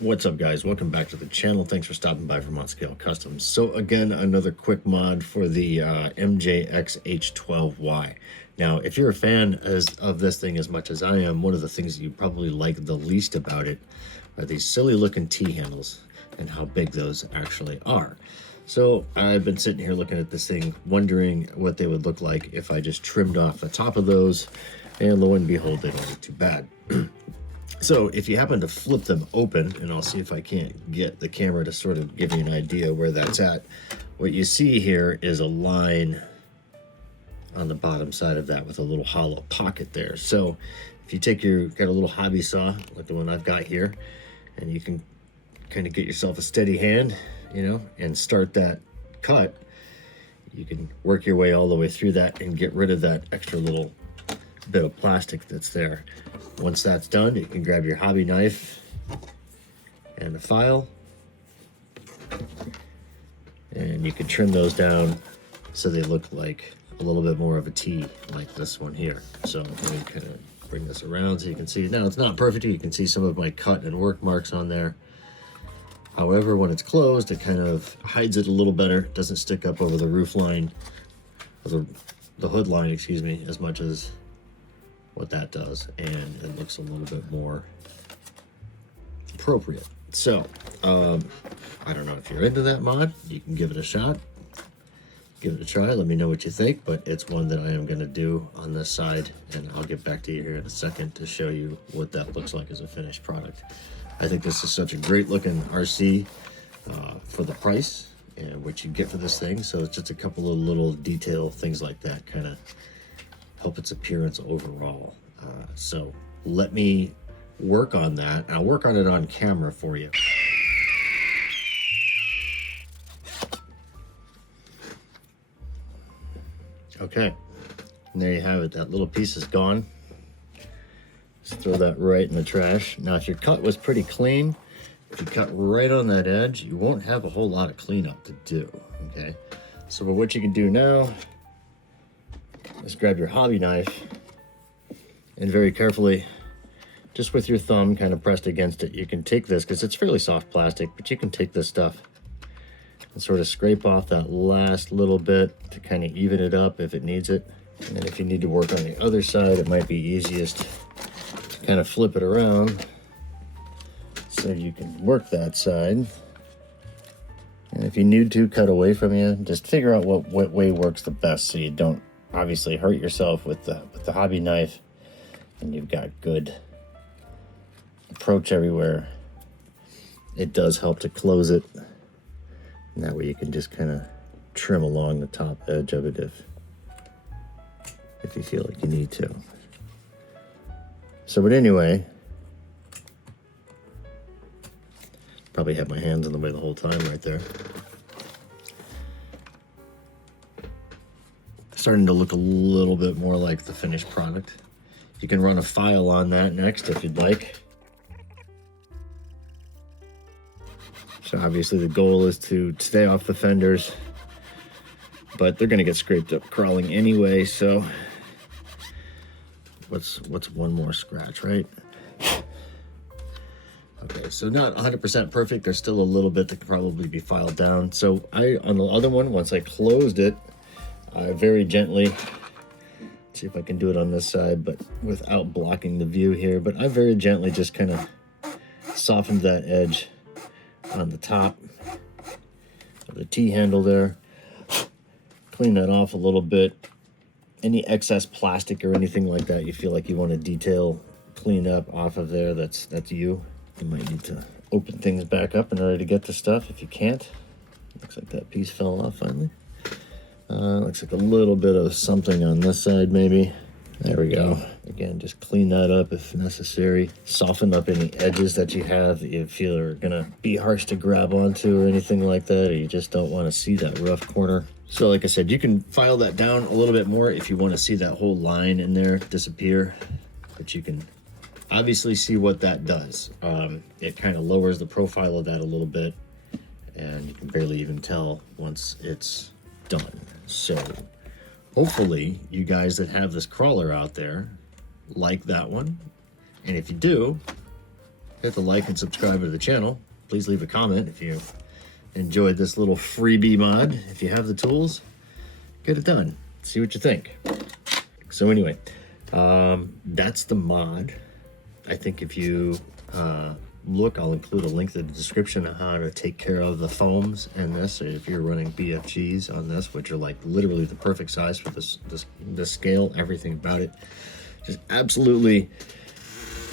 What's up, guys? Welcome back to the channel. Thanks for stopping by Vermont Scale Customs. So again, another quick mod for the MJX H12Y. Now, if you're a fan of this thing as much as I am, one of the things that you probably like the least about it are these silly looking T handles and how big those actually are. So I've been sitting here looking at this thing, wondering what they would look like if I just trimmed off the top of those, and lo and behold, they don't look too bad. So if you happen to flip them open, and I'll see if I can't get the camera to sort of give you an idea where that's at, what you see here is a line on the bottom side of that with a little hollow pocket there. So if you got a little hobby saw like the one I've got here, and you can kind of get yourself a steady hand, and start that cut, you can work your way all the way through that and get rid of that extra little bit of plastic that's there. Once that's done, you can grab your hobby knife and a file, and you can trim those down so they look like a little bit more of a T, like this one here. So let me kind of bring this around so you can see. Now, it's not perfect. You can see some of my cut and work marks on there. However, when it's closed, it kind of hides it a little better. It doesn't stick up over the roof line, or the hood line, excuse me, as much as what that does, and it looks a little bit more appropriate. So I don't know if you're into that mod. You can give it a shot, give it a try, let me know what you think, but it's one that I am going to do on this side, and I'll get back to you here in a second to show you what that looks like as a finished product. I think this is such a great looking RC for the price and what you get for this thing. So it's just a couple of little detail things like that kind of help its appearance overall. So let me work on that. I'll work on it on camera for you. Okay, and there you have it. That little piece is gone. Just throw that right in the trash. Now, if your cut was pretty clean, if you cut right on that edge, you won't have a whole lot of cleanup to do, okay? So what you can do now, just grab your hobby knife and very carefully, just with your thumb kind of pressed against it, you can take this, because it's fairly soft plastic, but you can take this stuff and sort of scrape off that last little bit to kind of even it up if it needs it. And then if you need to work on the other side, it might be easiest to kind of flip it around so you can work that side. And if you need to cut away from you, just figure out what way works the best so you don't obviously hurt yourself with the hobby knife, and you've got good approach everywhere. It does help to close it, and that way you can just kind of trim along the top edge of it if you feel like you need to. So, but anyway, probably had my hands in the way the whole time right there. Starting to look a little bit more like the finished product. You can run a file on that next if you'd like. So obviously the goal is to stay off the fenders, but they're gonna get scraped up crawling anyway, so what's one more scratch, right? Okay, so not 100% perfect. There's still a little bit that could probably be filed down. So on the other one, once I closed it, I very gently, see if I can do it on this side, but without blocking the view here, but I very gently just kind of softened that edge on the top of the T handle there. Clean that off a little bit. Any excess plastic or anything like that you feel like you want to detail, clean up off of there, that's you. You might need to open things back up in order to get the stuff if you can't. Looks like that piece fell off finally. Looks like a little bit of something on this side maybe. There we go. Again, just clean that up if necessary. Soften up any edges that you have that you feel are gonna be harsh to grab onto or anything like that, or you just don't want to see that rough corner. So like I said, you can file that down a little bit more if you want to see that whole line in there disappear, but you can obviously see what that does. It kind of lowers the profile of that a little bit, and you can barely even tell once it's done. So hopefully you guys that have this crawler out there like that one, and if you do, hit the like and subscribe to the channel. Please leave a comment if you enjoyed this little freebie mod. If you have the tools, get it done. See what you think. So anyway, that's the mod. I think if you look, I'll include a link to the description of how to take care of the foams in this. If you're running BFGs on this, which are like literally the perfect size for this scale, everything about it, just absolutely.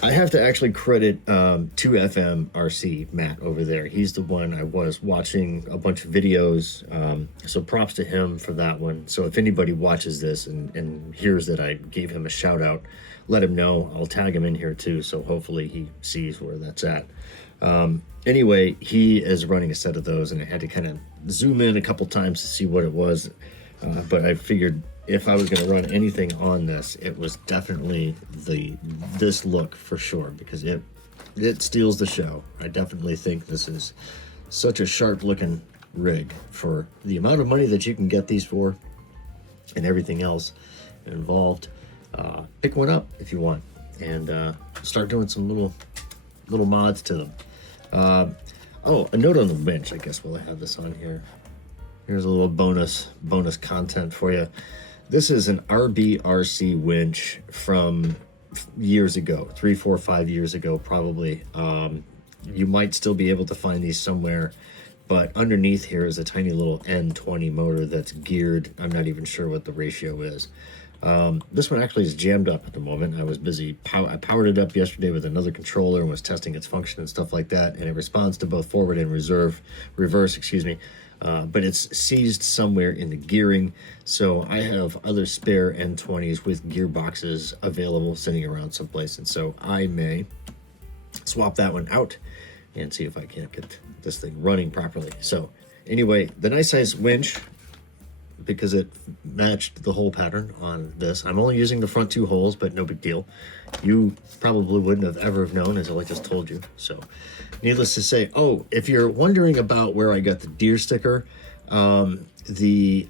I have to actually credit 2FM RC Matt over there. He's the one I was watching a bunch of videos, so props to him for that one. So if anybody watches this and hears that I gave him a shout out, let him know. I'll tag him in here too, so hopefully he sees where that's at. Anyway, he is running a set of those, and I had to kind of zoom in a couple times to see what it was, but I figured if I was going to run anything on this, it was definitely this look for sure, because it steals the show. I definitely think this is such a sharp looking rig for the amount of money that you can get these for and everything else involved. Pick one up if you want and start doing some little mods to them. Oh, a note on the winch, I guess, while I have this on here. Here's a little bonus content for you. This is an RBRC winch from years ago, 3, 4, 5 years ago, probably. You might still be able to find these somewhere, but underneath here is a tiny little N20 motor that's geared. I'm not even sure what the ratio is. This one actually is jammed up at the moment. I was busy. I powered it up yesterday with another controller and was testing its function and stuff like that, and it responds to both forward and reverse, excuse me. But it's seized somewhere in the gearing, so I have other spare N20s with gearboxes available sitting around someplace, and so I may swap that one out and see if I can't get this thing running properly. So anyway, the nice size winch, because it matched the hole pattern on this. I'm only using the front 2 holes, but no big deal. You probably wouldn't have ever have known, as I just told you. So needless to say, oh, if you're wondering about where I got the deer sticker, the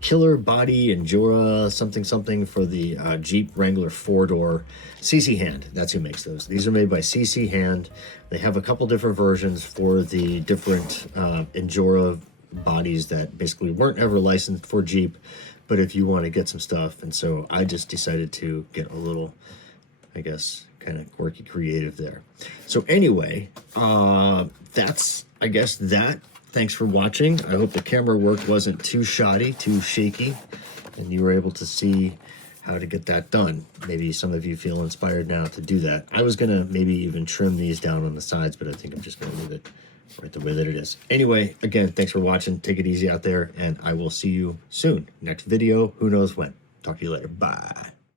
Killer Body Endura something for the Jeep Wrangler 4-door, CC Hand, that's who makes those. These are made by CC Hand. They have a couple different versions for the different Endura bodies that basically weren't ever licensed for Jeep, but if you want to get some stuff. And so I just decided to get a little, I guess, kind of quirky creative there. So anyway, that's, I guess, that. Thanks for watching. I hope the camera work wasn't too shoddy, too shaky, and you were able to see how to get that done. Maybe some of you feel inspired now to do that. I was gonna maybe even trim these down on the sides, but I think I'm just gonna leave it right the way that it is. Anyway, again, thanks for watching. Take it easy out there, and I will see you soon. Next video, who knows when. Talk to you later. Bye.